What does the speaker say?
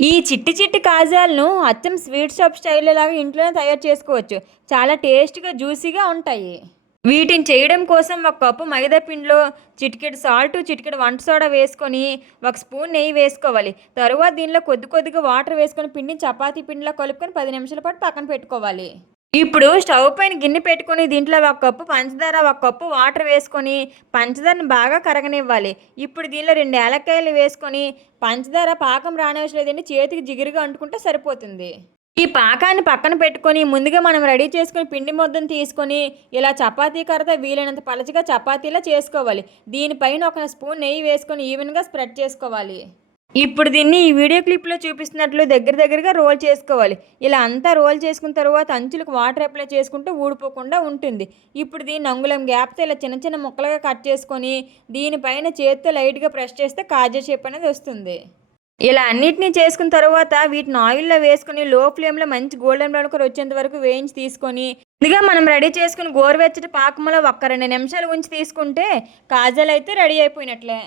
ఈ చిట్టి చిట్టి కాజాలను అచ్చం స్వీట్ షాప్ స్టైల్ లాగా ఇంట్లోనే తయారు చేసుకోవచ్చు. చాలా టేస్ట్గా జ్యూసీగా ఉంటాయి. వీటిని చేయడం కోసం ఒక కప్పు మైదా పిండిలో చిటికెడు సాల్ట్ చిటికెడు వంట సోడా వేసుకొని ఒక స్పూన్ నెయ్యి వేసుకోవాలి. తరువాత దీనిలో కొద్ది కొద్దిగా వాటర్ వేసుకొని పిండిని చపాతీ పిండిలో కలుపుకొని పది నిమిషాల పాటు పక్కన పెట్టుకోవాలి. ఇప్పుడు స్టవ్ పైన గిన్నె పెట్టుకొని దీంట్లో ఒక కప్పు పంచదార ఒక కప్పు వాటర్ వేసుకొని పంచదారని బాగా కరగనివ్వాలి. ఇప్పుడు దీనిలో రెండు ఏలక్కాయలు వేసుకొని పంచదార పాకం రానివసరం లేదండి చేతికి జిగురుగా అంటుకుంటే సరిపోతుంది. ఈ పాకాన్ని పక్కన పెట్టుకొని ముందుగా మనం రెడీ చేసుకొని పిండి ముద్దను తీసుకొని ఇలా చపాతీ కర్రతో వీలైనంత పలచగా చపాతీలా చేసుకోవాలి. దీనిపైన ఒక స్పూన్ నెయ్యి వేసుకొని ఈవెన్గా స్ప్రెడ్ చేసుకోవాలి. ఇప్పుడు దీన్ని ఈ వీడియో క్లిప్లో చూపిస్తున్నట్లు దగ్గర దగ్గరగా రోల్ చేసుకోవాలి. ఇలా అంతా రోల్ చేసుకున్న తర్వాత అంచులకు వాటర్ అప్లై చేసుకుంటే ఊడిపోకుండా ఉంటుంది. ఇప్పుడు దీన్ని అంగుళం గ్యాప్తో ఇలా చిన్న చిన్న ముక్కలుగా కట్ చేసుకొని దీనిపైన చేత్తో లైట్గా ప్రెస్ చేస్తే కాజా షేప్ అనేది వస్తుంది. ఇలా అన్నిటినీ చేసుకున్న తర్వాత వీటిని ఆయిల్లో వేసుకుని లో ఫ్లేమ్లో మంచి గోల్డెన్ బ్రౌన్ కలర్ వచ్చేంత వరకు వేయించి తీసుకొని ముందుగా మనం రెడీ చేసుకుని గోరువెచ్చటి పాకంలో ఒక్క రెండు నిమిషాలు ఉంచి తీసుకుంటే కాజాలు అయితే రెడీ అయిపోయినట్లే.